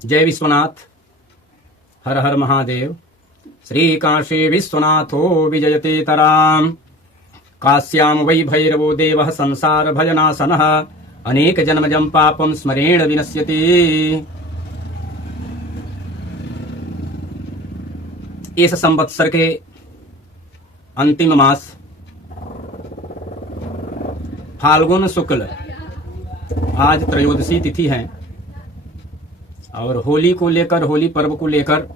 जय विश्वनाथ, हर हर महादेव। श्री काशी विश्वनाथो विजयते तराम। काश्याम वै भैरवो देवः संसार भजनासनः। अनेक जन्मजं पापं स्मरेण विनश्यति। इस संवत्सर के अंतिम मास फाल्गुन शुक्ल आज त्रयोदशी तिथि है और होली को लेकर, होली पर्व को लेकर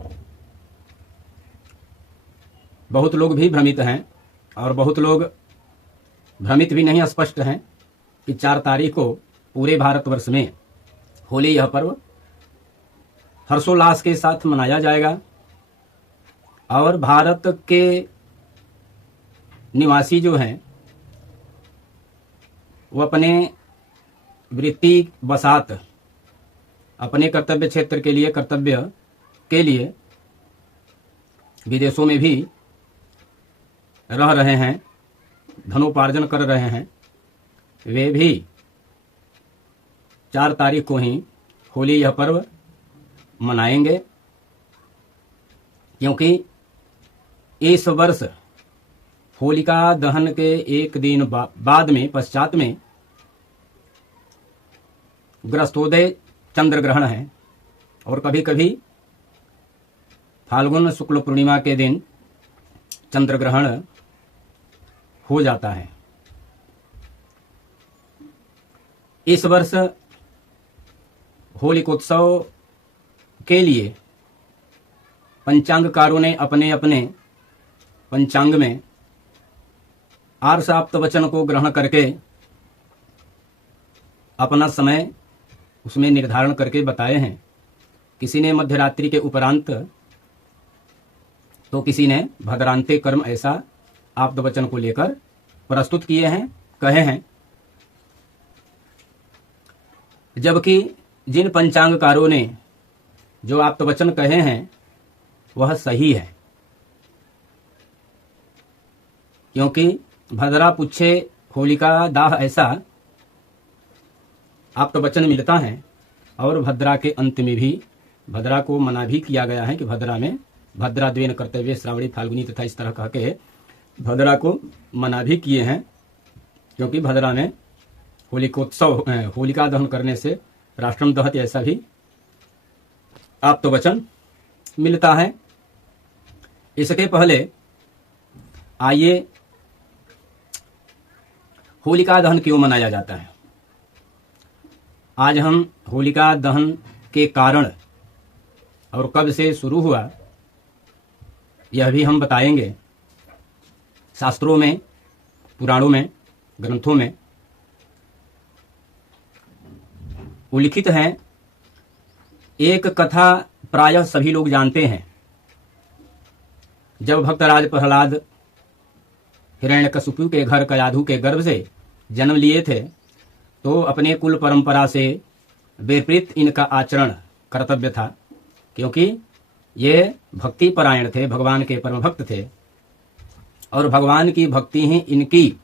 बहुत लोग भी भ्रमित हैं और बहुत लोग भ्रमित भी नहीं, स्पष्ट हैं कि 4 तारीख को पूरे भारतवर्ष में होली यह पर्व हर्षोल्लास के साथ मनाया जाएगा और भारत के निवासी जो हैं वो अपने वृत्ति वसात, अपने कर्तव्य क्षेत्र के लिए, कर्तव्य के लिए विदेशों में भी रह रहे हैं, धनोपार्जन कर रहे हैं। वे भी 4 तारीख को ही होली यह पर्व मनाएंगे, क्योंकि इस वर्ष होलिका दहन के एक दिन बाद में, पश्चात में ग्रस्तोदय चंद्र ग्रहण है और कभी कभी फाल्गुन शुक्ल पूर्णिमा के दिन चंद्र ग्रहण हो जाता है। इस वर्ष होलिकोत्सव के लिए पंचांगकारों ने अपने अपने पंचांग में आर्षाप्त वचन को ग्रहण करके अपना समय उसमें निर्धारण करके बताए हैं। किसी ने मध्यरात्रि के उपरांत तो किसी ने भद्रांते कर्म, ऐसा आप्त वचन को लेकर प्रस्तुत किए हैं, कहे हैं। जबकि जिन पंचांगकारों ने जो आप्त वचन कहे हैं वह सही है, क्योंकि भद्रा पुच्छे होलिका दाह ऐसा आप्त वचन मिलता है और भद्रा के अंत में भी भद्रा को मना भी किया गया है कि भद्रा में भद्रा द्वेन कर्तव्य श्रावणी फाल्गुनी तथा इस तरह कह के भद्रा को मना भी किए हैं, क्योंकि भद्रा में होलिकोत्सव, होलिका दहन करने से राष्ट्रम दहति ऐसा भी आप्त वचन मिलता है। इसके पहले आइए होलिका दहन क्यों मनाया जाता है, आज हम होलिका दहन के कारण और कब से शुरू हुआ यह भी हम बताएंगे। शास्त्रों में, पुराणों में, ग्रंथों में उल्लिखित है। एक कथा प्रायः सभी लोग जानते हैं। जब भक्तराज प्रहलाद हिरण्यकशिपु के घर कयाधु के गर्भ से जन्म लिए थे तो अपने कुल परंपरा से विपरीत इनका आचरण कर्तव्य था, क्योंकि ये भक्ति परायण थे, भगवान के परम भक्त थे और भगवान की भक्ति ही इनकी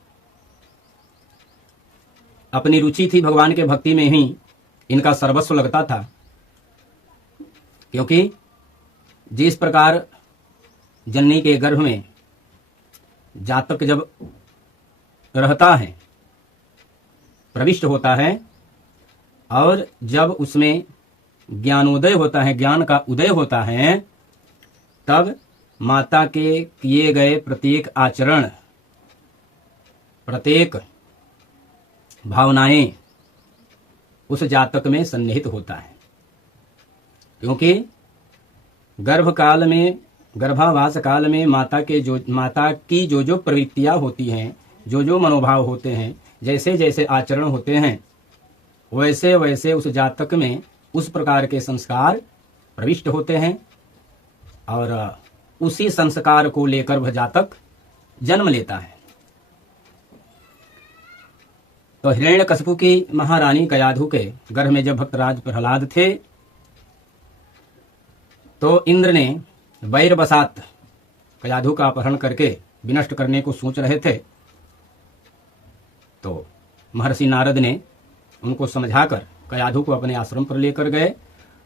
अपनी रुचि थी। भगवान के भक्ति में ही इनका सर्वस्व लगता था, क्योंकि जिस प्रकार जननी के गर्भ में जातक जब रहता है, प्रविष्ट होता है और जब उसमें ज्ञानोदय होता है, ज्ञान का उदय होता है, तब माता के किए गए प्रत्येक आचरण, प्रत्येक भावनाएं उस जातक में सन्निहित होता है। क्योंकि गर्भकाल में, गर्भावास काल में माता की जो प्रवृत्तियां होती हैं, जो मनोभाव होते हैं, जैसे जैसे आचरण होते हैं, वैसे वैसे उस जातक में उस प्रकार के संस्कार प्रविष्ट होते हैं और उसी संस्कार को लेकर वह जातक जन्म लेता है। तो हिरण्यकशिपु की महारानी कयाधु के गर्भ में जब भक्तराज प्रहलाद थे तो इंद्र ने वैर बसात कयाधु का अपहरण करके विनष्ट करने को सोच रहे थे। तो महर्षि नारद ने उनको समझाकर कयाधु को अपने आश्रम पर लेकर गए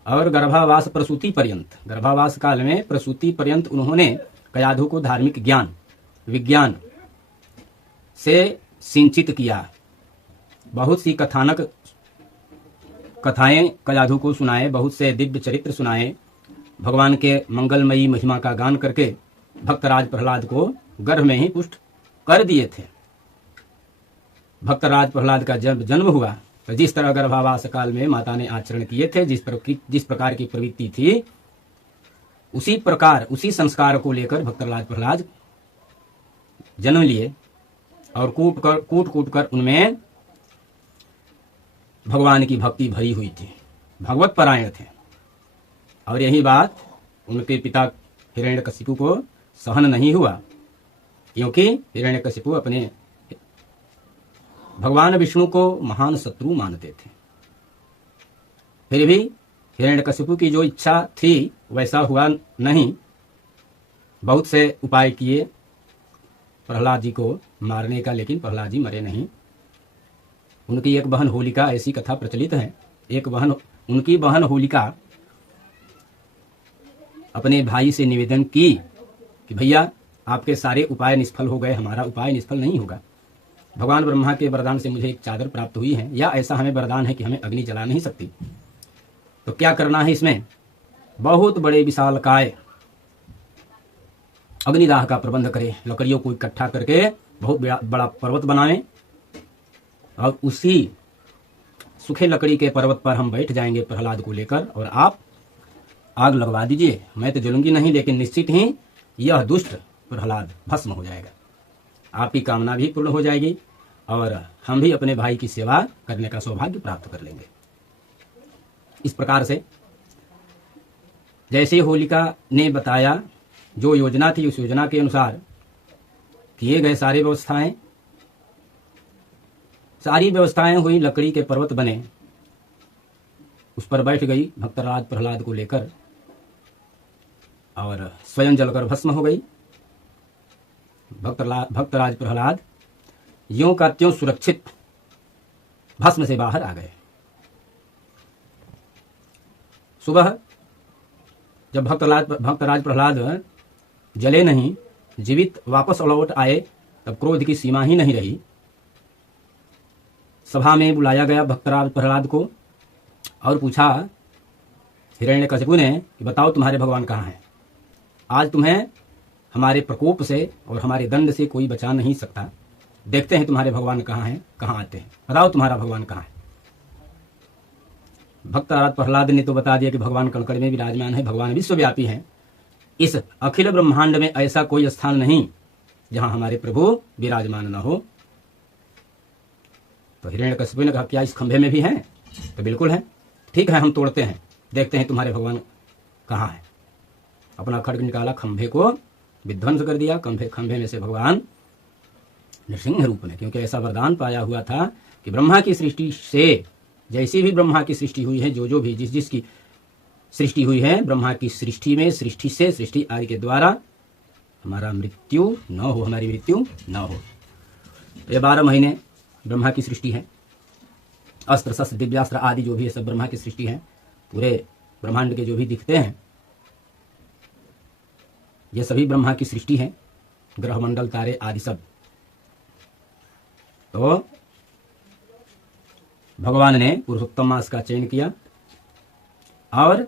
और गर्भावास प्रसूति पर्यंत, गर्भावास काल में प्रसूति पर्यंत उन्होंने कयाधु को धार्मिक ज्ञान विज्ञान से सिंचित किया। बहुत सी कथाएं कयाधु को सुनाए, बहुत से दिव्य चरित्र सुनाए, भगवान के मंगलमयी महिमा का गान करके भक्तराज प्रहलाद को गर्भ में ही पुष्ट कर दिए थे। भक्तराज प्रहलाद का जब जन्म हुआ तो जिस तरह गर्भावास काल में माता ने आचरण किए थे, जिस प्रकार की प्रवृत्ति थी, उसी प्रकार उसी संस्कार को लेकर भक्तराज प्रहलाद जन्म लिए और कूट कर उनमें भगवान की भक्ति भरी हुई थी, भगवत परायण थे। और यही बात उनके पिता हिरण्यकशिपु को सहन नहीं हुआ, क्योंकि हिरण्यकशिपु अपने भगवान विष्णु को महान शत्रु मानते थे। फिर भी हिरण्यकशिपु की जो इच्छा थी वैसा हुआ नहीं। बहुत से उपाय किए प्रहलाद जी को मारने का, लेकिन प्रहलाद जी मरे नहीं। उनकी एक बहन होलिका, ऐसी कथा प्रचलित है, उनकी बहन होलिका अपने भाई से निवेदन की कि भैया आपके सारे उपाय निष्फल हो गए, हमारा उपाय निष्फल नहीं होगा। भगवान ब्रह्मा के वरदान से मुझे एक चादर प्राप्त हुई है, या ऐसा हमें वरदान है कि हमें अग्नि जला नहीं सकती, तो क्या करना है इसमें? बहुत बड़े विशालकाय अग्निदाह का प्रबंध करें, लकड़ियों को इकट्ठा करके बहुत बड़ा पर्वत बनाएं और उसी सूखे लकड़ी के पर्वत पर हम बैठ जाएंगे प्रहलाद को लेकर, और आप आग लगवा दीजिए। मैं तो जलूंगी नहीं, लेकिन निश्चित ही यह दुष्ट प्रहलाद भस्म हो जाएगा, आपकी कामना भी पूर्ण हो जाएगी और हम भी अपने भाई की सेवा करने का सौभाग्य प्राप्त कर लेंगे। इस प्रकार से जैसे होलिका ने बताया, जो योजना थी उस योजना के अनुसार किए गए सारी व्यवस्थाएं हुई। लकड़ी के पर्वत बने, उस पर बैठ गई भक्तराज प्रहलाद को लेकर और स्वयं जलकर भस्म हो गई। भक्तराज प्रहलाद यों का त्यों सुरक्षित भस्म से बाहर आ गए। सुबह जब भक्तराज प्रहलाद जले नहीं, जीवित वापस लौट आए, तब क्रोध की सीमा ही नहीं रही। सभा में बुलाया गया भक्तराज प्रहलाद को और पूछा हिरण्यकशिपु ने कि बताओ तुम्हारे भगवान कहाँ हैं? आज तुम्हें हमारे प्रकोप से और हमारे दंड से कोई बचा नहीं सकता। देखते हैं तुम्हारे भगवान कहाँ हैं, कहाँ आते हैं, बताओ तुम्हारा भगवान कहाँ है। भक्तराज प्रहलाद ने तो बता दिया कि भगवान कणकण में विराजमान है, भगवान विश्वव्यापी हैं। इस अखिल ब्रह्मांड में ऐसा कोई स्थान नहीं जहां हमारे प्रभु विराजमान न हो। तो हिरण्यकशिपु ने कहा क्या इस खंभे में भी हैं? तो बिल्कुल है। ठीक है, हम तोड़ते हैं, देखते हैं तुम्हारे भगवान कहाँ है। अपना खड्ग निकाला, खंभे को विध्वंस कर दिया। खंभे में से भगवान नृसिंह रूप में, क्योंकि ऐसा वरदान पाया हुआ था कि ब्रह्मा की सृष्टि से, जैसी भी ब्रह्मा की सृष्टि हुई है, जो भी जिसकी सृष्टि हुई है, ब्रह्मा की सृष्टि में, सृष्टि आदि के द्वारा हमारा मृत्यु न हो, हमारी मृत्यु न हो। ये 12 महीने ब्रह्मा की सृष्टि है। अस्त्र शस्त्र दिव्यास्त्र आदि जो भी है सब ब्रह्मा की सृष्टि है। पूरे ब्रह्मांड के जो भी दिखते हैं ये सभी ब्रह्मा की सृष्टि है, ग्रह मंडल तारे आदि सब। तो भगवान ने पुरुषोत्तम मास का चयन किया और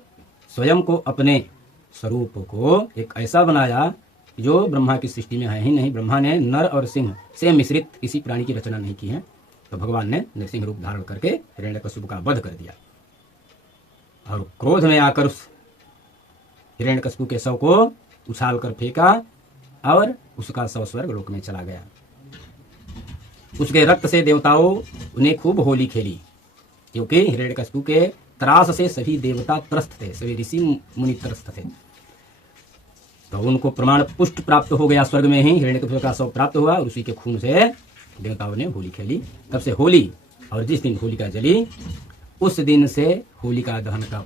स्वयं को, अपने स्वरूप को एक ऐसा बनाया जो ब्रह्मा की सृष्टि में है ही नहीं। ब्रह्मा ने नर और सिंह से मिश्रित किसी प्राणी की रचना नहीं की है। तो भगवान ने नृसिंह रूप धारण करके हिरण्यकशिपु का वध कर दिया और क्रोध में आकर उस हिरण्यकशिपु के शव को उछाल कर फेंका और उसका शव स्वर्ग लोक में चला गया। उसके रक्त से देवताओं ने खूब होली खेली, क्योंकि हिरण्यकशिपु के त्रास से सभी देवता त्रस्त थे, सभी ऋषि मुनि त्रस्त थे। तो उनको प्रमाण पुष्ट प्राप्त हो गया, स्वर्ग में ही हिरण्यकशिपु का शव प्राप्त हुआ और उसी के खून से देवताओं ने होली खेली। तब से होली, और जिस दिन होलिका जली उस दिन से होलिका दहन का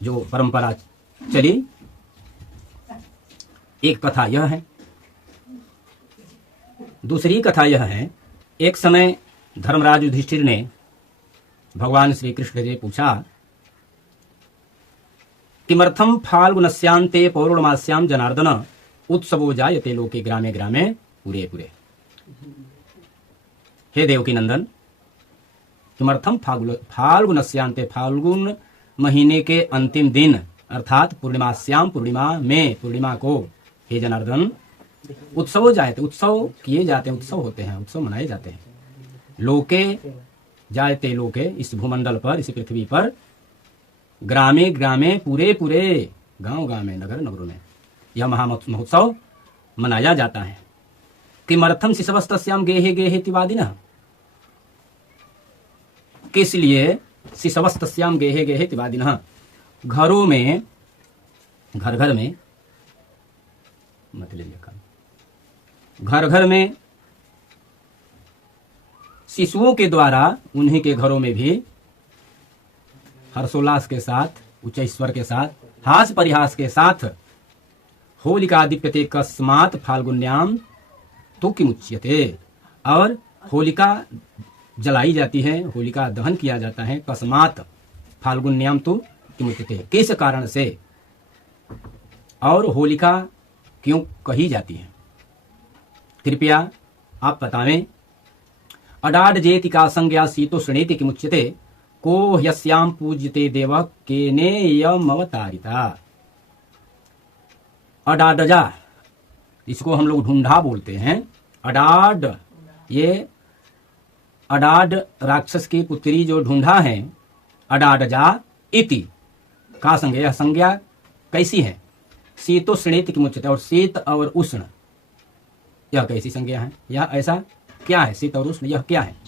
जो परंपरा चली। एक कथा यह है। दूसरी कथा यह है, एक समय धर्मराज युधिष्ठिर ने भगवान श्री कृष्ण से पूछा किमर्थम फाल्गुनस्यान्ते पौर्णमास्याम जनार्दन उत्सवो जायते लोके ग्रामे ग्रामे पूरे पूरे। हे देवकी नंदन, किमर्थम फाल्गुनस्यान्ते, फाल्गुन महीने के अंतिम दिन अर्थात पूर्णिमास्याम, पूर्णिमा में, पूर्णिमा को, हे जनार्दन, उत्सव जायते, उत्सव किए जाते हैं, उत्सव होते हैं, उत्सव मनाए जाते हैं। लोके जायते, लोके इस भूमंडल पर, इस पृथ्वी पर, ग्रामे ग्रामे पूरे पूरे, गांव गांव में, नगर नगरों में यह महोत्सव मनाया जाता है। किमर्थम शिशवस्तस्याम गेहे गेहे तिवादिनः, किस लिए शिशवस्तस्याम गेहे गेहे तिवादिनः, घरों में, घर घर में मत लीजिए काम, घर घर में शिशुओं के द्वारा उन्हीं के घरों में भी हर्षोल्लास के साथ, उच्च ईश्वर के साथ, हास परिहास के साथ होलिका दीप्यते कस्मात् फाल्गुन्याम तो किमुच्यते, और होलिका जलाई जाती है, होलिका दहन किया जाता है, कस्मात् फाल्गुन्याम तो किमुच्यते, किस कारण से, और होलिका क्यों कही जाती है, कृपया आप बतावें। अडाड जेति का संज्ञा शीतोष्णेति किमुच्यते, को ह्यस्याम पूज्यते देव केनेयमवतारिता। अडाडजा, इसको हम लोग ढूंढा बोलते हैं। अडाड, ये अडाड राक्षस की पुत्री जो ढूंढा है, अडाडजा इति का संज्ञा, यह संज्ञा कैसी है, शीतोष्णेति किमुच्यते, और शीत और उष्ण यह कैसी संज्ञा है, यह ऐसा क्या है, शीत और उष्ण यह क्या है।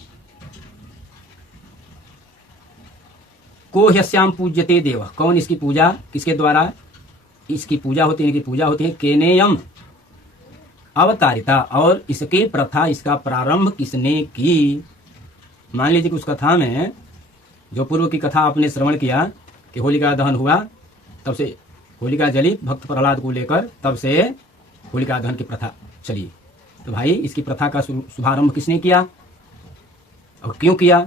को ह्यस्याम पूज्यते देव, कौन इसकी पूजा, किसके द्वारा इसकी पूजा होती है, इनकी पूजा होती है। केनेयम अवतारिता, और इसकी प्रथा, इसका प्रारंभ किसने की। मान लीजिए कि उस कथा में, जो पूर्व की कथा आपने श्रवण किया कि होलिका दहन हुआ, तब से होलिका जली भक्त प्रहलाद को लेकर, तब से होलिका दहन की प्रथा चली। तो भाई इसकी प्रथा का शुभारंभ किसने किया और क्यों किया,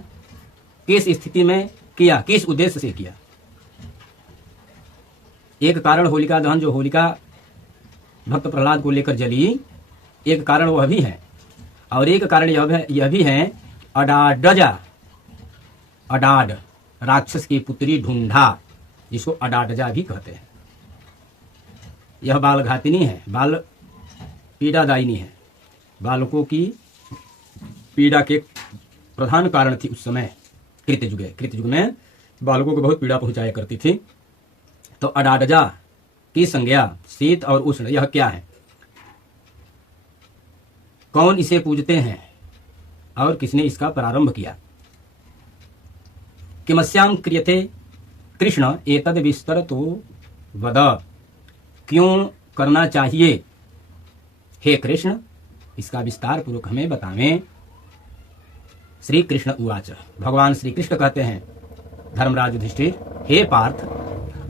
किस स्थिति में किया, किस उद्देश्य से किया। एक कारण होलिका दहन, जो होलिका भक्त प्रहलाद को लेकर जली, एक कारण वह भी है, और एक कारण यह भी है अडाडजा, अडाड राक्षस की पुत्री ढूंढा, जिसको अडाडजा भी कहते हैं। यह बाल घातिनी है, बाल पीड़ादायिनी है, बालकों की पीड़ा के प्रधान कारण थी उस समय। कृतयुग में बालकों को बहुत पीड़ा पहुंचाया करती थी। तो अडाडजा की संज्ञा शीत और उष्ण, यह क्या है, कौन इसे पूजते हैं और किसने इसका प्रारंभ किया। किमस्याम क्रियते कृष्ण एतद विस्तरतो वद, क्यों करना चाहिए हे कृष्ण, इसका विस्तार पूर्वक हमें बतावें। श्री कृष्ण उवाच, भगवान श्री कृष्ण कहते हैं धर्मराज युधिष्ठिर, हे पार्थ,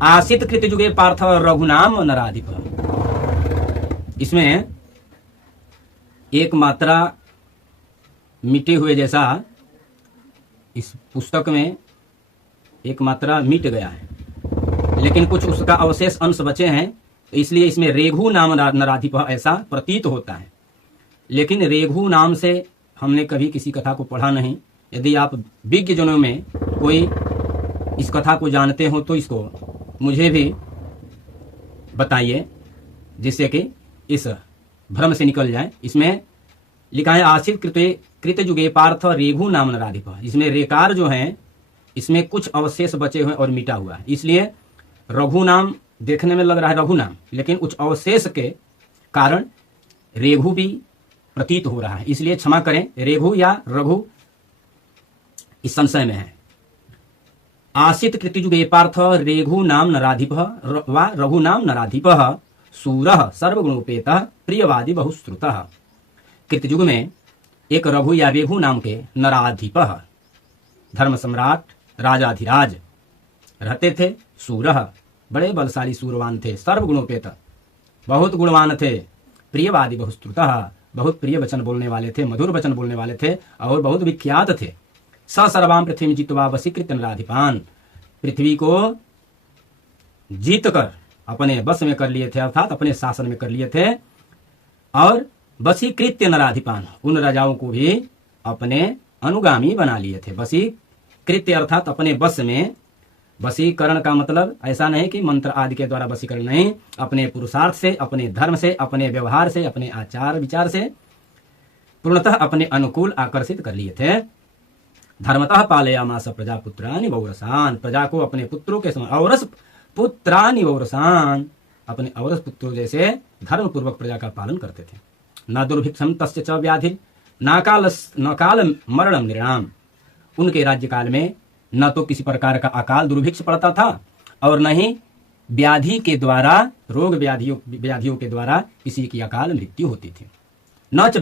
आसित कृत युगे पार्थ रघुनाम नराधिप। इसमें एक मात्रा मिटे हुए जैसा, इस पुस्तक में एक मात्रा मिट गया है, लेकिन कुछ उसका अवशेष अंश बचे हैं, तो इसलिए इसमें रेघु नाम नराधिप ऐसा प्रतीत होता है। लेकिन रेघु नाम से हमने कभी किसी कथा को पढ़ा नहीं। यदि आप विज्ञ जनों में कोई इस कथा को जानते हो तो इसको मुझे भी बताइए, जिससे कि इस भ्रम से निकल जाए। इसमें लिखा है आसित कृत युगे पार्थ रेघु नाम नराधिप। इसमें रेकार जो है, इसमें कुछ अवशेष बचे हुए और मिटा हुआ है, इसलिए रघु नाम देखने में लग रहा है रघु नाम, लेकिन कुछ अवशेष के कारण रेघु भी प्रतीत हो रहा है। इसलिए क्षमा करें, रेघु या रघु इस संशय में है। आसित कृतयुगे पार्थ रेघु नाम नराधिप वा रघु नाम नराधिप सूरः सर्वगुणोपेतः प्रियवादी बहुश्रुतः। कृतयुग में एक रघु या रेघु नाम के नराधिप धर्म सम्राट राजाधिराज रहते थे। सूरः बड़े बलशाली सूरवान थे, सर्वगुणोपेत बहुत गुणवान थे, प्रियवादी बहुश्रुतः बहुत प्रिय वचन बोलने वाले थे, मधुर वचन बोलने वाले थे और बहुत विख्यात थे। स सर्वाम पृथ्वी जित्वा वशीकृत नराधिपान, पृथ्वी को जीत कर अपने बस में कर लिए थे, अर्थात अपने शासन में कर लिए थे। और वशीकृत्य नराधिपान, उन राजाओं को भी अपने अनुगामी बना लिए थे। वशीकृत्य अर्थात अपने बस में। वशीकरण का मतलब ऐसा नहीं कि मंत्र आदि के द्वारा वशीकरण नहीं, अपने पुरुषार्थ से, अपने धर्म से, अपने व्यवहार से, अपने आचार विचार से पूर्णतः अपने अनुकूल आकर्षित कर लिए थे। धर्मतः पालयामास प्रजा पुत्रानि वौरसान, प्रजा को अपने पुत्रों के समान, औरस पुत्रानि वौरसान, अपने औरस पुत्रों जैसे धर्म पूर्वक प्रजा का पालन करते थे। न दुर्भिक्षम तस्य च व्याधि न काल मरणम निर्णाम, उनके राज्यकाल में न तो किसी प्रकार का अकाल दुर्भिक्ष पड़ता था और न ही व्याधि के द्वारा, रोग व्याधियों के द्वारा किसी की अकाल मृत्यु होती थी। न च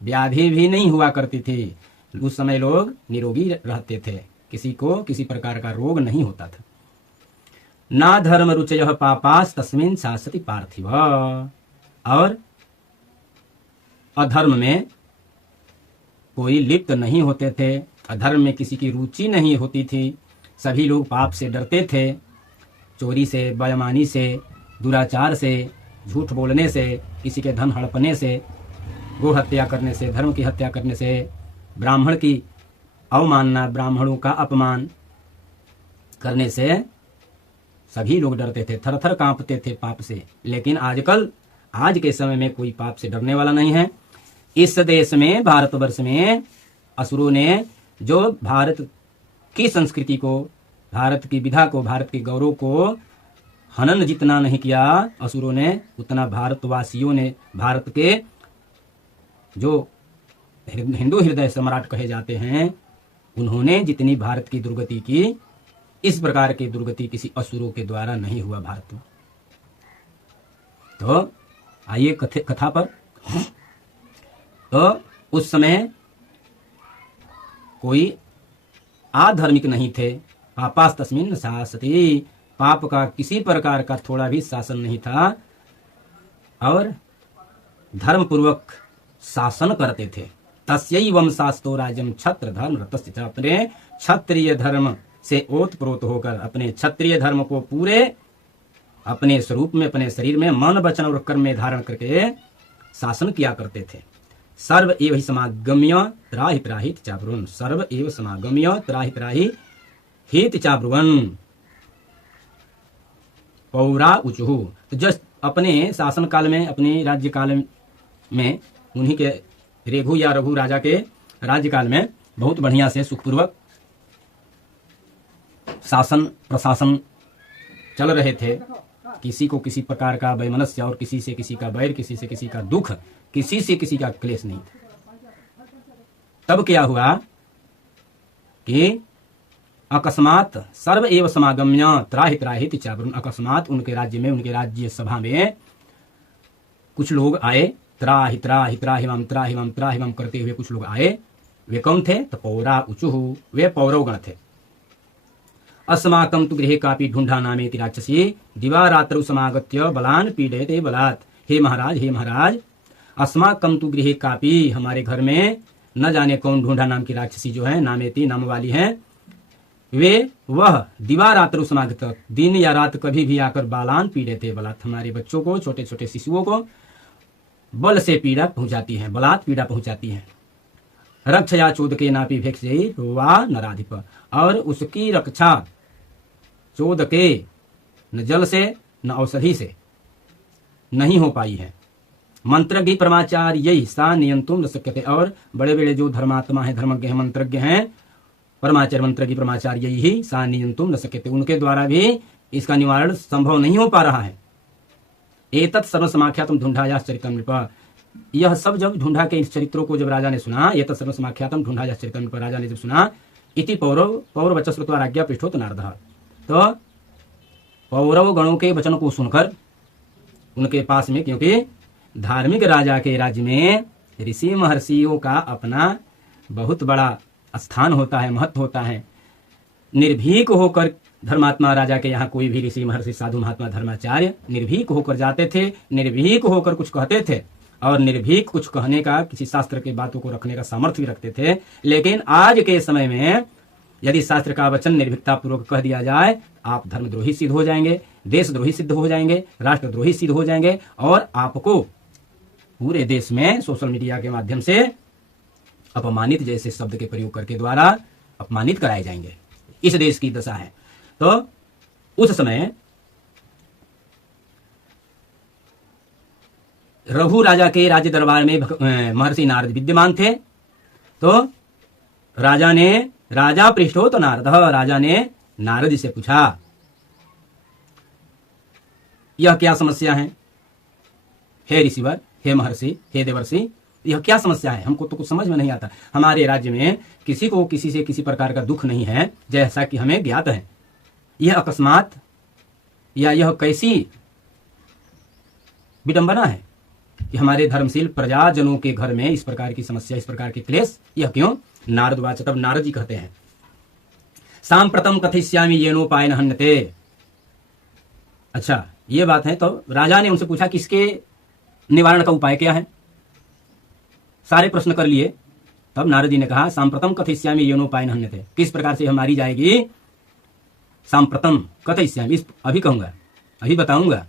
व्याधि भी नहीं हुआ करती थी। उस समय लोग निरोगी रहते थे, किसी को किसी प्रकार का रोग नहीं होता था। ना धर्म रुचयः पापास तस्मिन् शासति पार्थिव, और अधर्म में कोई लिप्त नहीं होते थे, अधर्म में किसी की रुचि नहीं होती थी। सभी लोग पाप से डरते थे, चोरी से, बेईमानी से, दुराचार से, झूठ बोलने से, किसी के धन हड़पने से, गो हत्या करने से, धर्म की हत्या करने से, ब्राह्मण की अवमानना, ब्राह्मणों का अपमान करने से सभी लोग डरते थे, थर थर कांपते थे पाप से। लेकिन आज के समय में कोई पाप से डरने वाला नहीं है। इस देश में, भारतवर्ष में असुरों ने जो भारत की संस्कृति को, भारत की विधा को, भारत के गौरव को हनन जितना नहीं किया असुरों ने, उतना भारतवासियों ने, भारत के जो हिंदू हृदय सम्राट कहे जाते हैं, उन्होंने जितनी भारत की दुर्गति की, इस प्रकार की दुर्गति किसी असुरों के द्वारा नहीं हुआ भारत में। तो आइए कथा पर। तो उस समय कोई आधार्मिक नहीं थे। पापास तस्मिन् शासति, पाप का किसी प्रकार का थोड़ा भी शासन नहीं था और धर्म पूर्वक शासन करते थे। तस्यैवं शास्तो राज्यम क्षत्र धर्म रतस्य च, अपने क्षत्रिय धर्म से ओतप्रोत होकर, अपने क्षत्रिय धर्म को पूरे अपने स्वरूप में, अपने शरीर में, मन वचन और कर्म में धारण करके शासन किया करते थे। सर्व एव हि समागम्य त्राहि त्राहि चाब्रुवन, सर्व एव समागम्य त्राहि त्राहि हित चाब्रुवन पौरा उचुहु। तो जस्ट अपने शासन काल में, अपने राज्य काल में, उन्हीं के रेघु या रघु राजा के राज्यकाल में बहुत बढ़िया से सुखपूर्वक शासन प्रशासन चल रहे थे। किसी को किसी प्रकार का वैमनस्य और किसी से किसी का बैर, किसी से किसी का दुख, किसी से किसी का क्लेश नहीं था। तब क्या हुआ कि अकस्मात सर्व एव समागम्य त्राहि त्राहि चाब्रुवन, अकस्मात उनके राज्य में, उनके राज्य सभा में कुछ लोग आए, त्राहि त्राहि त्राहिमाम त्राहिमाम त्राहिमाम करते हुए कुछ लोग आए। वे कौन थे? तो पौरा उचुहु, वे पौरवगण थे। अस्माकं तु गृहे कापि ढूंढा नामेति राक्षसी दिवारात्रौ समागत्य बलान पीडयते बलात्। हे महाराज, अस्माकं तु गृहे कापि, हमारे घर में न जाने कौन ढूंढा नाम की राक्षसी जो है, नामेति नाम वाली है, वह दिवारात्रौ समागत, दिन या रात कभी भी आकर बालान पीडयते बलात्, हमारे बच्चों को, छोटे छोटे शिशुओं को बल से पीड़ा पहुंचाती है, बलात् पीड़ा पहुंचाती है। रक्षया चोद के नापी भेक्षयी वा नराधिप, और उसकी रक्षा चोद के, न जल से न औषधि से नहीं हो पाई है। मंत्रज्ञ परमाचार्य सा नियंतुम न शक्यते, और बड़े बड़े जो धर्मात्मा है, धर्मज्ञ है, मंत्रज्ञ हैं, परमाचार्य मंत्रज्ञ परमाचार्य ही सा नियंतुम न शक्यते, उनके द्वारा भी इसका निवारण संभव नहीं हो पा रहा है। एतत् सर्वसमाख्यातम ढूंढायास चरितम नृप, यह सब जब ढूंढा के इस चरित्रों को जब राजा ने सुना, एतत् सर्वसमाख्यातम ढूंढायास चरितम नृप, राजा ने जब सुना, इति पौरव वचन श्रुत्वा राज्ञा पृष्ठोत नारदः, तो पौरव गणों के वचन को सुनकर उनके पास में, क्योंकि धार्मिक राजा के राज्य में ऋषि महर्षियों का अपना बहुत बड़ा स्थान होता है, महत्व होता है। निर्भीक होकर धर्मात्मा राजा के यहाँ कोई भी ऋषि महर्षि साधु महात्मा धर्माचार्य निर्भीक होकर जाते थे, निर्भीक होकर कुछ कहते थे, और निर्भीक कुछ कहने का, किसी शास्त्र के बातों को रखने का सामर्थ्य भी रखते थे। लेकिन आज के समय में यदि शास्त्र का वचन निर्भीकता पूर्वक कह दिया जाए, आप धर्मद्रोही सिद्ध हो जाएंगे, देशद्रोही सिद्ध हो जाएंगे, राष्ट्रद्रोही सिद्ध हो जाएंगे और आपको पूरे देश में सोशल मीडिया के माध्यम से अपमानित जैसे शब्द के प्रयोग करके द्वारा अपमानित कराए जाएंगे। इस देश की दशा है। तो उस समय रघु राजा के राज्य दरबार में महर्षि नारद विद्यमान थे। तो राजा पृष्ठो तो नारद, राजा ने नारद जी से पूछा, यह क्या समस्या है? हे ऋषिवर, हे महर्षि, हे देवर्षि, यह क्या समस्या है? हमको तो कुछ समझ में नहीं आता। हमारे राज्य में किसी को किसी से किसी प्रकार का दुख नहीं है, जैसा कि हमें ज्ञात है। यह अकस्मात या यह कैसी विडंबना है कि हमारे धर्मशील प्रजाजनों के घर में इस प्रकार की समस्या, इस प्रकार के क्लेश, यह क्यों? नारद वाच, तब नारद जी कहते हैं, सांप्रतम कथिष्यामि येनोपायन हन्यते। अच्छा, ये बात है। तो राजा ने उनसे पूछा कि इसके निवारण का उपाय क्या है? सारे प्रश्न कर लिए। तब नारद जी ने कहा, सांप्रतम कथिष्यामि येनोपायन हन्यते, किस प्रकार से हम मारी जाएगी? सांप्रतम कथिष्यामि, इस अभी कहूंगा, अभी बताऊंगा।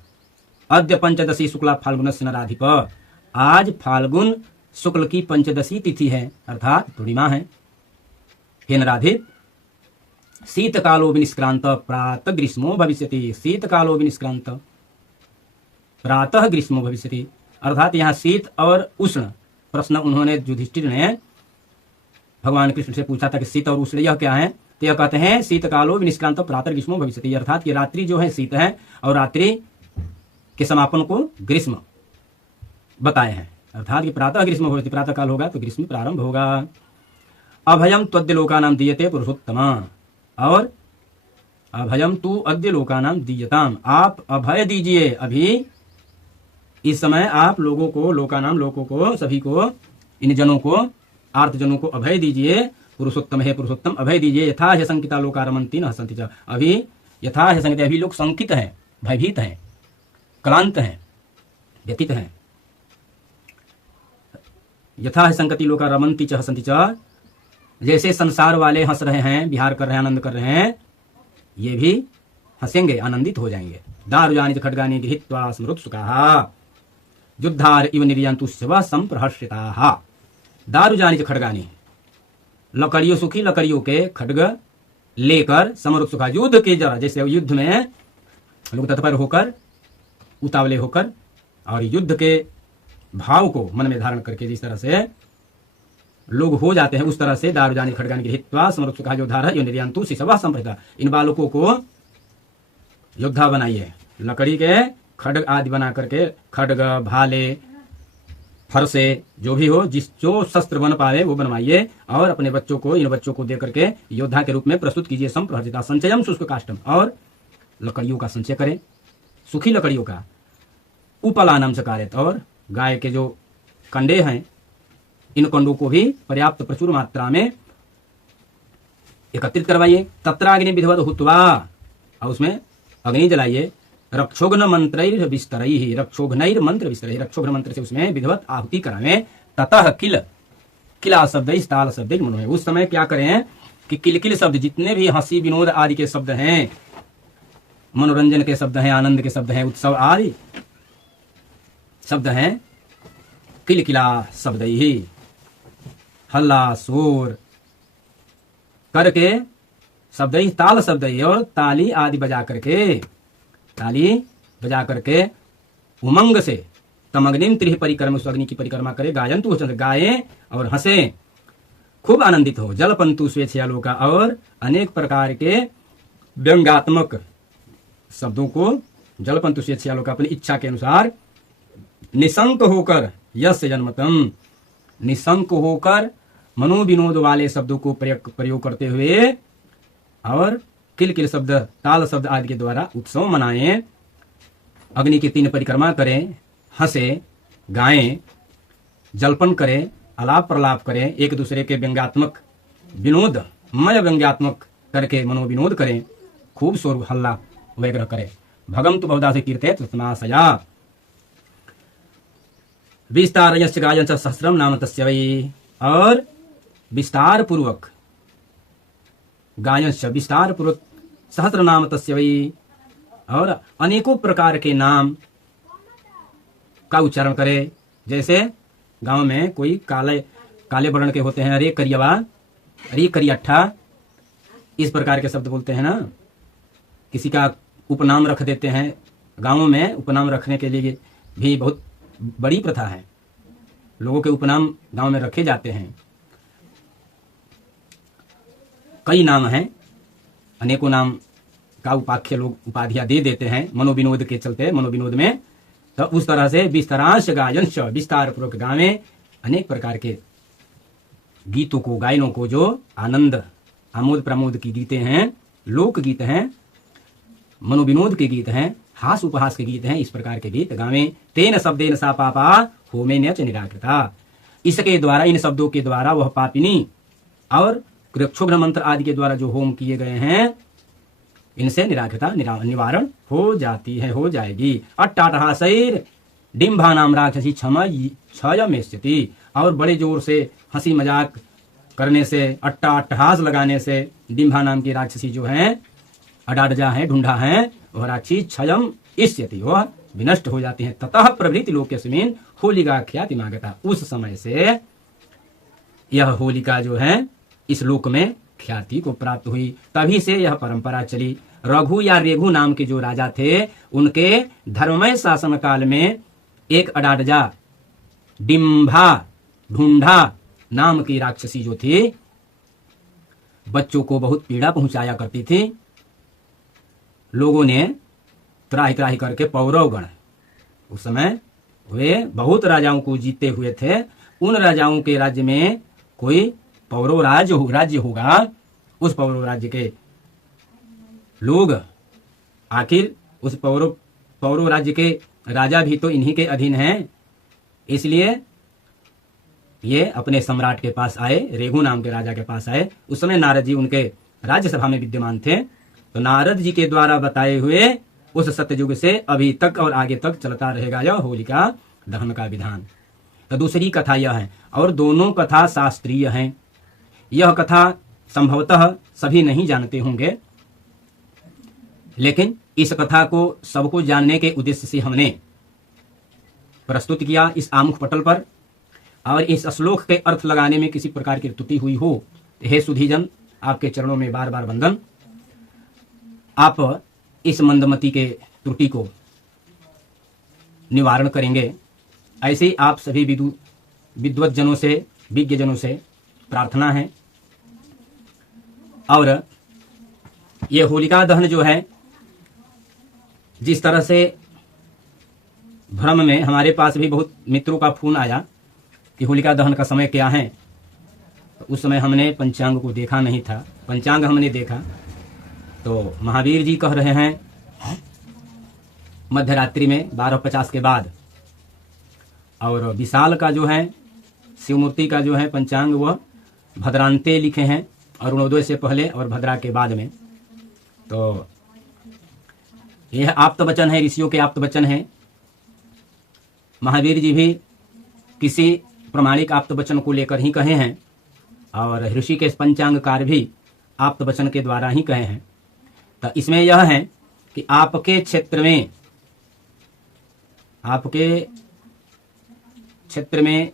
अद्य पंचदशी शुक्ला फाल्गुनस्य नराधिप, आज फाल्गुन शुक्ल की पंचदशी तिथि है, अर्थात पूर्णिमा है। हे नराधिप, शीतकालो विनिष्क्रांत प्रातः ग्रीष्मो भविष्यति, शीतकालो विनिष्क्रांत प्रातः ग्रीष्मो भविष्यति, अर्थात यहाँ शीत और उष्ण प्रश्न उन्होंने युधिष्ठिर ने भगवान कृष्ण से पूछा था कि शीत और उष्ण यह क्या है? तो यह कहते हैं शीतकालो विनिष्क्रांत प्रातः ग्रीष्मो भविष्यति, अर्थात कि रात्रि जो है शीत है और रात्रि के समापन को ग्रीष्म बताए हैं, अर्थात कि प्रातः ग्रीष्म भविष्यति, प्रातः काल होगा तो ग्रीष्म प्रारंभ होगा। अभयम त्वद्य लोकानाम दीयते पुरुषोत्तमा, और अभयम तू अद्य लोकानाम दीयताम, आप अभय दीजिए। अभी इस समय आप लोगों को, लोकानाम लोगों को, सभी को, इन जनों को, आर्त जनों को अभय दीजिए। पुरुषोत्तम है, पुरुषोत्तम अभय दीजिए। यथा है शंकिता लोका रमन्ति न हसन्ति च, अभी यथा है शंकित, अभी लोग शंकित हैं, भयभीत हैं, क्लांत हैं, व्यतीत हैं। यथा है संकति लोका रमन्ति च हसन्ति च, जैसे संसार वाले हंस रहे हैं, विहार कर रहे हैं, आनंद कर रहे हैं, ये भी हंसेंगे, आनंदित हो जाएंगे। दारुजानि च खड्गानि गृहीत्वा स्मृत्सुकाः युद्धार इव निर्यन्तु शिव संप्रहर्षिताः। दारुजानि च खड्गानि, लकड़ियों, सूखी लकड़ियों के खड्ग लेकर समरुत्सुका, युद्ध के जरा, जैसे युद्ध में लोग तत्पर होकर, उतावले होकर और युद्ध के भाव को मन में धारण करके जिस तरह से लोग हो जाते हैं, उस तरह से दारुजानि खड्गानि गृहीत्वा समरुत्सुकाः योद्धारः इव निर्यन्तु शिशवः संप्रहृताः, इन बालकों को योद्धा बनाइए। लकड़ी के खड्ग आदि बना करके, खड्ग, भाले, फरसे, जो भी हो, जो शस्त्र बन पाए वो बनवाइए और अपने बच्चों को, इन बच्चों को दे करके योद्धा के रूप में प्रस्तुत कीजिए। संप्रहृता संचयम शुष्क काष्ठम, और लकड़ियों का संचय करें, सूखी लकड़ियों का। उपलानम चकारेत, और गाय के जो कंडे हैं, इन कंडों को भी पर्याप्त प्रचुर मात्रा में एकत्रित करवाइए। तत्राग्नि विधिवत हुत्वा, और उसमें अग्नि जलाइए। रक्षोघ्न मंत्रैर विस्तरैः, रक्षोघ्नैर मंत्र विस्तरैः, रक्षोघ्न मंत्र से उसमें विधिवत आहुति करावें। ततः किल, किला शब्द ताल शब्द मनोहे, उस समय क्या करें कि किल किल शब्द, जितने भी हंसी विनोद आदि के शब्द हैं, मनोरंजन के शब्द हैं, आनंद के शब्द हैं, उत्सव आदि शब्द हैं, किल किला शब्द ही, हल्ला शोर करके शब्द ही, ताल शब्द ही, और ताली आदि बजा करके, ताली बजा करके उमंग से तमग्निम त्रिह परिक्रम, उस अग्नि की परिक्रमा करे। गायन्तु चंद्र, गाये और हंसे, खूब आनंदित हो। जलपंतु स्वेच्छया लोका, और अनेक प्रकार के व्यंग्यात्मक शब्दों को जलपंतु स्वेच्छया लोका, अपनी इच्छा के अनुसार निशंक होकर, यस्य जन्मतम, निशंक होकर मनोविनोद वाले शब्दों को प्रयोग करते हुए, और किल किल शब्द, ताल शब्द आदि के द्वारा उत्सव मनाएं। अग्नि की 3 परिक्रमा करें, हंसे, गाएं, जलपन करें, अलाप प्रलाप करें, एक दूसरे के व्यंग्यात्मक विनोद, मय व्यंग्यात्मक करके मनोविनोद करें, खूब शोर हल्ला वगैरह करें। भगम तो बहुधा से कीर्ते तस्माशया विस्तारयश्च गायन च सहस्रम नाम तस्य वै, और विस्तार पूर्वक गायंश विस्तार पूर्वक सहस्र नाम तस्य वै, और अनेकों प्रकार के नाम का उच्चारण करे। जैसे गांव में कोई काले वर्ण के होते हैं, अरे करियवा, अरे करियट्ठा, इस प्रकार के शब्द बोलते हैं ना। किसी का उपनाम रख देते हैं। गांवों में उपनाम रखने के लिए भी बहुत बड़ी प्रथा है। लोगों के उपनाम गांव में रखे जाते हैं। कई नाम हैं, अनेकों नाम का उपाख्य लोग उपाधियां दे देते हैं मनोविनोद के चलते। मनोविनोद में तो उस तरह से विस्तरांश गायंश विस्तार पूर्वक गावे अनेक प्रकार के गीतों को, गायनों को, जो आनंद आमोद प्रमोद की गीतें हैं, लोक गीत हैं, मनोविनोद के गीत हैं, हास उपहास के गीत हैं, इस प्रकार के गीत गावे। तेन शब्देन सा पापा होमेन च निराकृता। इसके द्वारा, इन शब्दों के द्वारा वह पापिनी और क्षुभ्र मंत्र आदि के द्वारा जो होम किए गए हैं, इनसे निराकृता निवारण हो जाती है, हो जाएगी। अट्टाटहासैर डिम्भा नाम राक्षसी क्षयमेष्यति। और बड़े जोर से हंसी मजाक करने से, अट्टाटहास लगाने से डिम्भा नाम की राक्षसी जो है, अडाडजा है, ढूंढा है, वह राक्षसी क्षयम इष्यति, वह विनष्ट हो जाती है। ततः प्रभृति लोकेस्मिन् होलिका ख्याति मागता। उस समय से यह होलिका जो है इस लोक में ख्याति को प्राप्त हुई। तभी से यह परंपरा चली। रघु या रेघु नाम के जो राजा थे, उनके धर्ममय शासन काल में एक अडाडजा, डिम्भा, ढूंढा नाम की राक्षसी जो थी, बच्चों को बहुत पीड़ा पहुंचाया करती थी। लोगों ने त्राही त्राही करके पौरवगण, उस समय वे बहुत राजाओं को जीते हुए थे। उन राजाओं के राज्य में कोई पौरव राज्य होगा। उस पौरव राज्य के लोग, आखिर उस पौरव राज्य के राजा भी तो इन्हीं के अधीन हैं। इसलिए ये अपने सम्राट के पास आए, रेघु नाम के राजा के पास आए। उस समय नारद जी उनके राज्यसभा में विद्यमान थे। तो नारद जी के द्वारा बताए हुए उस सत्ययुग से अभी तक और आगे तक चलता रहेगा यह होलिका दहन का विधान। तो दूसरी कथा यह है, और दोनों कथा शास्त्रीय हैं। यह कथा संभवतः सभी नहीं जानते होंगे, लेकिन इस कथा को सबको जानने के उद्देश्य से हमने प्रस्तुत किया इस आमुख पटल पर। और इस श्लोक के अर्थ लगाने में किसी प्रकार की त्रुटि हुई हो, हे सुधीजन, आपके चरणों में बार बार वंदन। आप इस मंदमति के त्रुटि को निवारण करेंगे, ऐसे आप सभी विद्वज्जनों से, विज्ञजनों से प्रार्थना है। और ये होलिका दहन जो है, जिस तरह से भ्रम में हमारे पास भी बहुत मित्रों का फोन आया कि होलिका दहन का समय क्या है, तो उस समय हमने पंचांग को देखा नहीं था। पंचांग हमने देखा तो महावीर जी कह रहे हैं मध्यरात्रि में 12:50 के बाद। और विशाल का जो है, शिवमूर्ति का जो है पंचांग, वह भद्रांते लिखे हैं, अरुणोदय से पहले और भद्रा के बाद में। तो यह आप्त वचन है, ऋषियों के आप्त वचन है। महावीर जी भी किसी प्रमाणिक आप्त वचन को लेकर ही कहे हैं, और ऋषि के पंचांगकार भी आप्त वचन के द्वारा ही कहे हैं। तो इसमें यह है कि आपके क्षेत्र में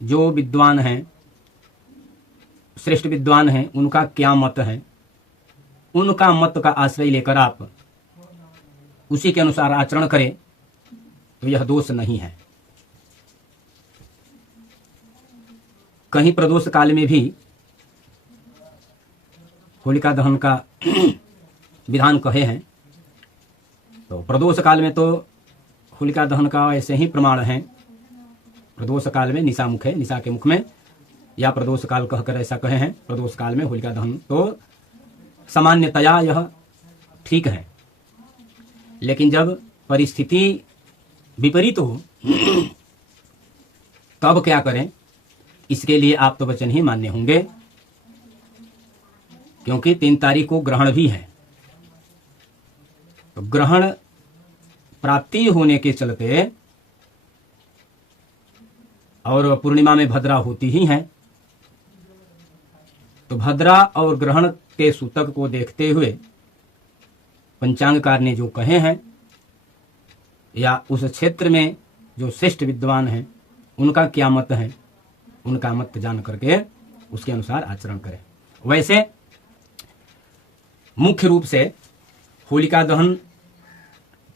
जो विद्वान हैं, श्रेष्ठ विद्वान हैं, उनका क्या मत है, उनका मत का आश्रय लेकर आप उसी के अनुसार आचरण करें तो यह दोष नहीं है। कहीं प्रदोष काल में भी होलिका दहन का विधान कहे हैं। तो प्रदोष काल में तो होलिका दहन का ऐसे ही प्रमाण है। प्रदोष काल में निशा मुख है, निशा के मुख में, या प्रदोष काल कहकर ऐसा कहे हैं। प्रदोष काल में होलिका दहन तो सामान्यतया यह ठीक है, लेकिन जब परिस्थिति विपरीत हो तब क्या करें, इसके लिए आप तो वचन ही मान्य होंगे, क्योंकि 3 तारीख को ग्रहण भी है। तो ग्रहण प्राप्ति होने के चलते और पूर्णिमा में भद्रा होती ही है, तो भद्रा और ग्रहण के सूतक को देखते हुए पंचांगकार ने जो कहे हैं या उस क्षेत्र में जो श्रेष्ठ विद्वान हैं उनका क्या मत है, उनका मत जान करके उसके अनुसार आचरण करें। वैसे मुख्य रूप से होलिका दहन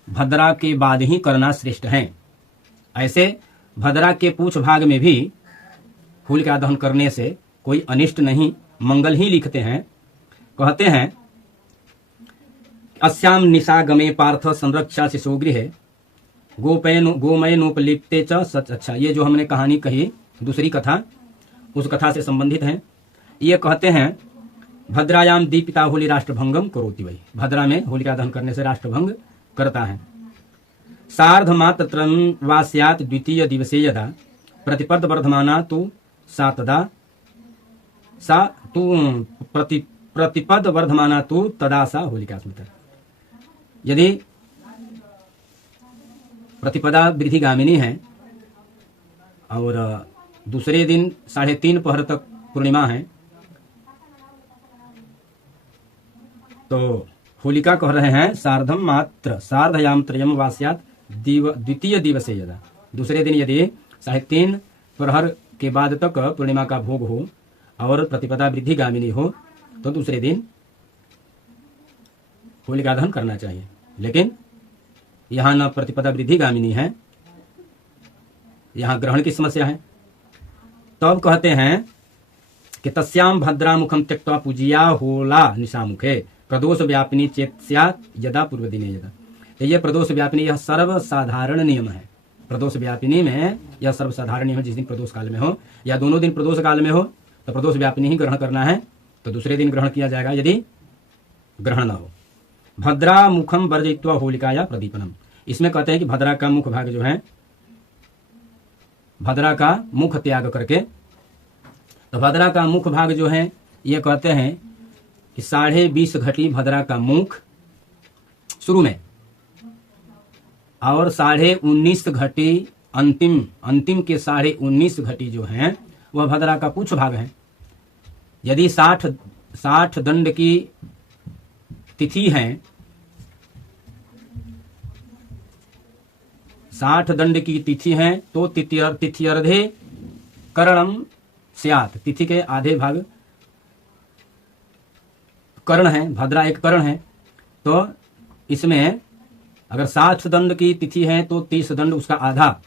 भद्रा के बाद ही करना श्रेष्ठ है। ऐसे भद्रा के पूछ भाग में भी होलिका दहन करने से कोई अनिष्ट नहीं, मंगल ही लिखते हैं। कहते हैं अस्याम निशागमे पार्थ संरक्षा शिशोगृहे गोमयनोपलिप्ते च सच। अच्छा, ये जो हमने कहानी कही दूसरी कथा, उस कथा से संबंधित है। ये कहते हैं भद्रायाम दीपिता होली राष्ट्रभंगम करोति वही, भद्रा में होलिका दहन करने से राष्ट्रभंग करता है। सार्धमात्रत्रं वा स्यात् द्वितीय दिवसे यदा प्रतिपद वर्धमाना तु सा तदा सा तु प्रतिपद वर्धमाना तु तदा सा होलिका स्मृता। यदि प्रतिपदा वृद्धिगामिनी है और दूसरे दिन 3:30 पहर तक पूर्णिमा है, तो होलिका कह रहे हैं सार्धम मात्र सार्धयाम त्रयम वास्यात द्वितीय दिवसे यदा, दूसरे दिन यदि 3:30 प्रहर के बाद तक पूर्णिमा का भोग हो और प्रतिपदा वृद्धिगामिनी हो तो दूसरे दिन होलिका दहन करना चाहिए। लेकिन यहाँ न प्रतिपदा वृद्धिगामिनी है, यहाँ ग्रहण की समस्या है। तब कहते हैं कि तस्याम भद्रा मुखम त्यक्त्वा पूजिया होला निशामुखे प्रदोष व्यापिनी चेत स्यात् यदा पूर्व दिने यदा। तो ये प्रदोष व्यापिनी यह सर्वसाधारण नियम है। प्रदोष व्यापिनी में यह सर्वसाधारण नियम है, जिस दिन प्रदोष काल में हो या दोनों दिन प्रदोष काल में हो तो प्रदोष व्यापिनी ही ग्रहण करना है, तो दूसरे दिन ग्रहण किया जाएगा यदि ग्रहण न हो। भद्रा मुखम वर्जयित्वा होलिकाया प्रदीपनम, इसमें कहते हैं कि भद्रा का मुख भाग जो है, भद्रा का मुख त्याग करके, तो भद्रा का मुख भाग जो है ये कहते हैं कि 20.5 घटी भद्रा का मुख शुरू में और 19.5 घटी अंतिम के 19.5 घटी जो है वह भद्रा का पूछ भाग है। यदि 60 दंड की तिथि है, 60 दंड की तिथि है तो तिथ्यर्धे करणम स्यात्, तिथि के आधे भाग कर्ण है, भद्रा एक कर्ण है। तो इसमें अगर 60 दंड की तिथि है तो 30 दंड उसका आधा,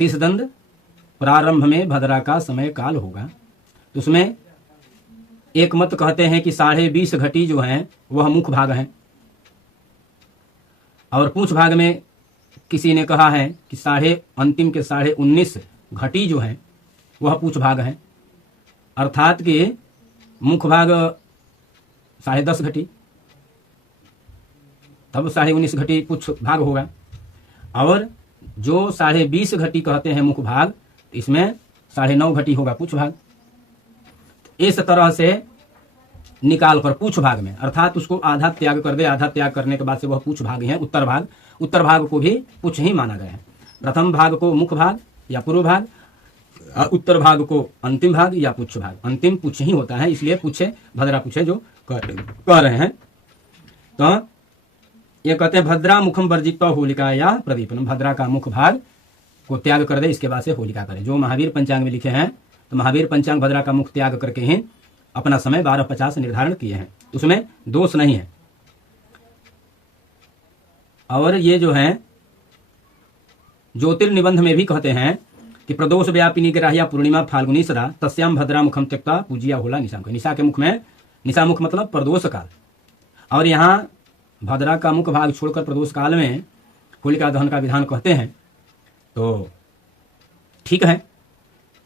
30 दंड प्रारंभ में भद्रा का समय काल होगा। तो उसमें एक मत कहते हैं कि 20.5 घटी जो है वह मुख भाग है, और पूछ भाग में किसी ने कहा है कि अंतिम के 19.5 घटी जो है वह पूछ भाग है, अर्थात कि मुख भाग 10.5 घटी, तब 19.5 घटी पूछ भाग होगा। और जो 20.5 घटी कहते हैं मुख भाग, इसमें 9.5 घटी होगा पूछ भाग। इस तरह से निकाल कर पूछ भाग में, अर्थात उसको आधा त्याग कर दे, आधा त्याग करने के बाद से वह पूछ भाग है उत्तर भाग, उत्तर भाग को भी पूछ ही माना गया है। प्रथम भाग को मुख भाग या पूर्व भाग, उत्तर भाग को अंतिम भाग या पुच्छ भाग। अंतिम पुच्छ ही होता है, इसलिए पुच्छे भद्रा पुच्छे जो कह रहे हैं। तो ये कहते हैं भद्रा मुखम वर्जित्वा होलिका या प्रदीपनम, भद्रा का मुख भाग को त्याग कर दे, इसके बाद से होलिका करे। जो महावीर पंचांग में लिखे हैं, तो महावीर पंचांग भद्रा का मुख त्याग करके ही अपना समय 12:50 निर्धारण किए हैं, उसमें दोष नहीं है। और ये जो है ज्योतिर्निबंध में भी कहते हैं कि प्रदोष व्यापिनी ग्राह्या पूर्णिमा फाल्गुनी सदा तस्याम भद्रा मुखम त्यक्त्वा पूजिया होला निशा। निशा के मुख में, निशा मुख मतलब प्रदोष काल, और यहाँ भद्रा का मुख भाग छोड़कर प्रदोष काल में होलिका दहन का विधान कहते हैं। तो ठीक है,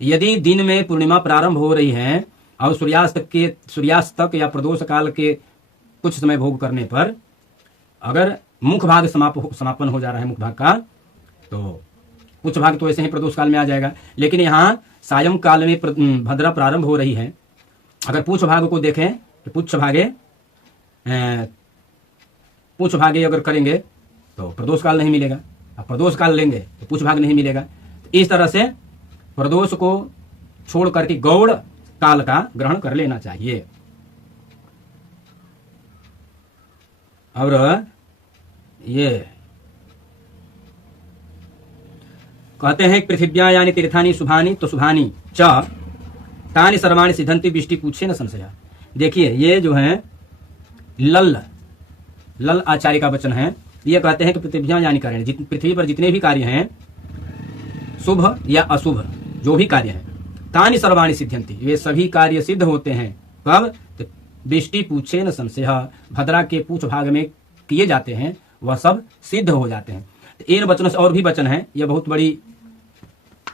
यदि दिन में पूर्णिमा प्रारंभ हो रही है और सूर्यास्त तक या प्रदोष काल के कुछ समय भोग करने पर अगर मुख भाग समापन हो जा रहा है मुख भाग का, तो कुछ भाग तो ऐसे ही प्रदोष काल में आ जाएगा। लेकिन यहाँ सायं काल में भद्रा प्रारंभ हो रही है, अगर पूछ भाग को देखें तो पूछ भागे अगर करेंगे तो प्रदोष काल नहीं मिलेगा, अब प्रदोष काल लेंगे तो पूछ भाग नहीं मिलेगा। इस तरह से प्रदोष को छोड़ करके गौड़ काल का ग्रहण कर लेना चाहिए। और ये कहते हैं पृथिव्या यानी तीर्थानी शुभानी तो शुभानी च तानि सर्वाणि सिद्धंति बिष्टि पूछे न संशय। देखिए ये जो है लल आचार्य का वचन है। ये कहते हैं कि पृथिव्या यानी कार्य, पृथ्वी पर जितने भी कार्य हैं शुभ या अशुभ जो भी कार्य हैं, तानि सर्वाणि सिद्धंति, वे सभी कार्य सिद्ध होते हैं। कब? बिष्टि पूछे न संशय, भद्रा के पूछ भाग में किए जाते हैं वह सब सिद्ध हो जाते हैं। इन वचनों से और भी वचन है, यह बहुत बड़ी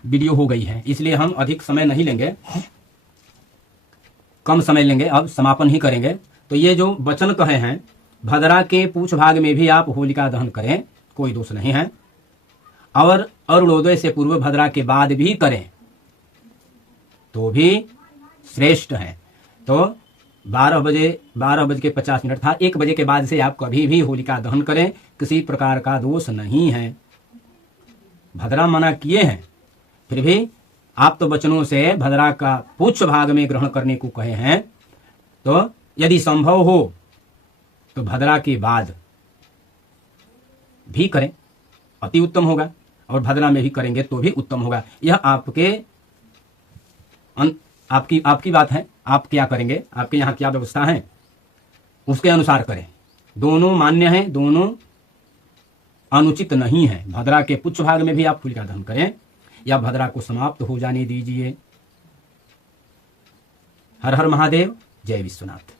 वीडियो हो गई है, इसलिए हम अधिक समय नहीं लेंगे, कम समय लेंगे, अब समापन ही करेंगे। तो ये जो वचन कहे हैं, भद्रा के पूछ भाग में भी आप होलिका दहन करें, कोई दोष नहीं है, और अरुणोदय से पूर्व भद्रा के बाद भी करें तो भी श्रेष्ठ है। तो 12:50 था, 1 बजे के बाद से आप कभी भी होलिका दहन करें, किसी प्रकार का दोष नहीं है। भद्रा मना किए हैं, फिर भी आप तो वचनों से भद्रा का पुच्छ भाग में ग्रहण करने को कहे हैं, तो यदि संभव हो तो भद्रा के बाद भी करें, अति उत्तम होगा, और भद्रा में भी करेंगे तो भी उत्तम होगा। यह आपकी बात है, आप क्या करेंगे, आपके यहाँ क्या व्यवस्था है उसके अनुसार करें। दोनों मान्य हैं, दोनों अनुचित नहीं है। भद्रा के पुच्छ भाग में भी आप होलिका दहन करें या भद्रा को समाप्त हो जाने दीजिए। हर हर महादेव, जय विश्वनाथ।